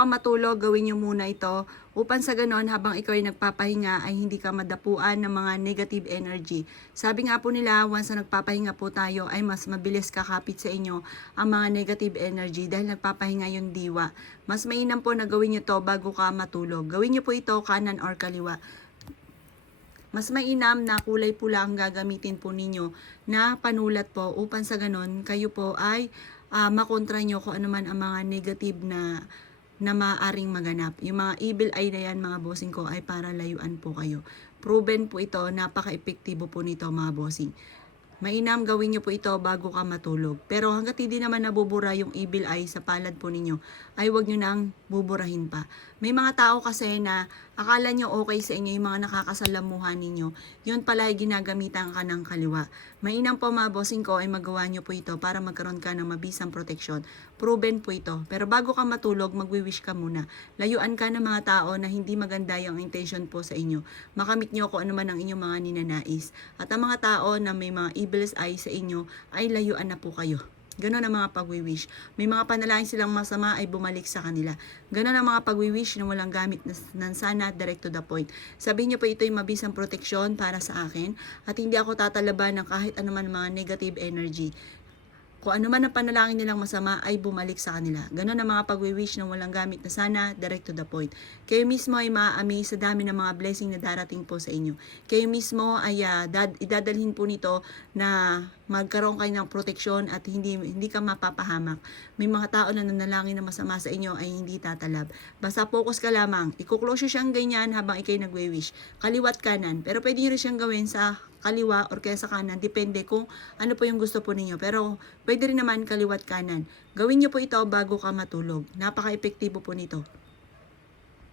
ka matulog, gawin nyo muna ito upang sa ganon habang ikaw ay nagpapahinga ay hindi ka madapuan ng mga negative energy. Sabi nga po nila, once na nagpapahinga po tayo ay mas mabilis kakapit sa inyo ang mga negative energy dahil nagpapahinga yung diwa. Mas mainam po na gawin nyo to bago ka matulog. Gawin nyo po ito kanan or kaliwa. Mas mainam na kulay pula ang gagamitin po ninyo na panulat po upang sa ganon kayo po ay makontra nyo kung ano man ang mga negative na maaaring maganap. Yung mga evil eye na yan mga bossing ko ay para layuan po kayo. Proven po ito, napaka-epektibo po nito mga bossing. Mainam gawin nyo po ito bago ka matulog. Pero hanggat hindi naman nabubura yung evil eye sa palad po ninyo, ay huwag nyo nang buburahin pa. May mga tao kasi na akala nyo okay sa inyo yung mga nakakasalamuhan ninyo, yun pala ay ginagamitan ka ng kaliwa. Mainam po mga bossing ko ay magawa nyo po ito para magkaroon ka ng mabisang proteksyon. Proven po ito. Pero bago ka matulog, magwi-wish ka muna. Layuan ka ng mga tao na hindi maganda yung intention po sa inyo. Makamit nyo kung ano man ang inyong mga ninanais. At ang mga tao na may mga evil's eye sa inyo ay layuan na po kayo. Ganon ang mga pagwi-wish. May mga panalangin silang masama ay bumalik sa kanila. Ganon ang mga pagwi-wish na walang gamit ng sana, direct to the point. Sabihin niyo po ito yung mabisang proteksyon para sa akin at hindi ako tatalaban ng kahit anuman mga negative energy. Kung ano man ang panalangin nilang masama ay bumalik sa kanila. Ganon ang mga pagwi-wish ng walang gamit na sana, direct to the point. Kayo mismo ay maa-amaze sa dami ng mga blessing na darating po sa inyo. Kayo mismo ay idadalhin po nito na magkaroon kayo ng proteksyon at hindi ka mapapahamak. May mga tao na nanalangin na masama sa inyo ay hindi tatalab. Basta focus ka lamang. Ikuklose siyang ganyan habang ikay nagwe-wish. Kaliwat kanan. Pero pwede nyo rin siyang gawin sa kaliwa or kaya sa kanan. Depende kung ano po yung gusto po ninyo. Pero pwede rin naman kaliwat kanan. Gawin nyo po ito bago ka matulog. Napaka-epektibo po nito.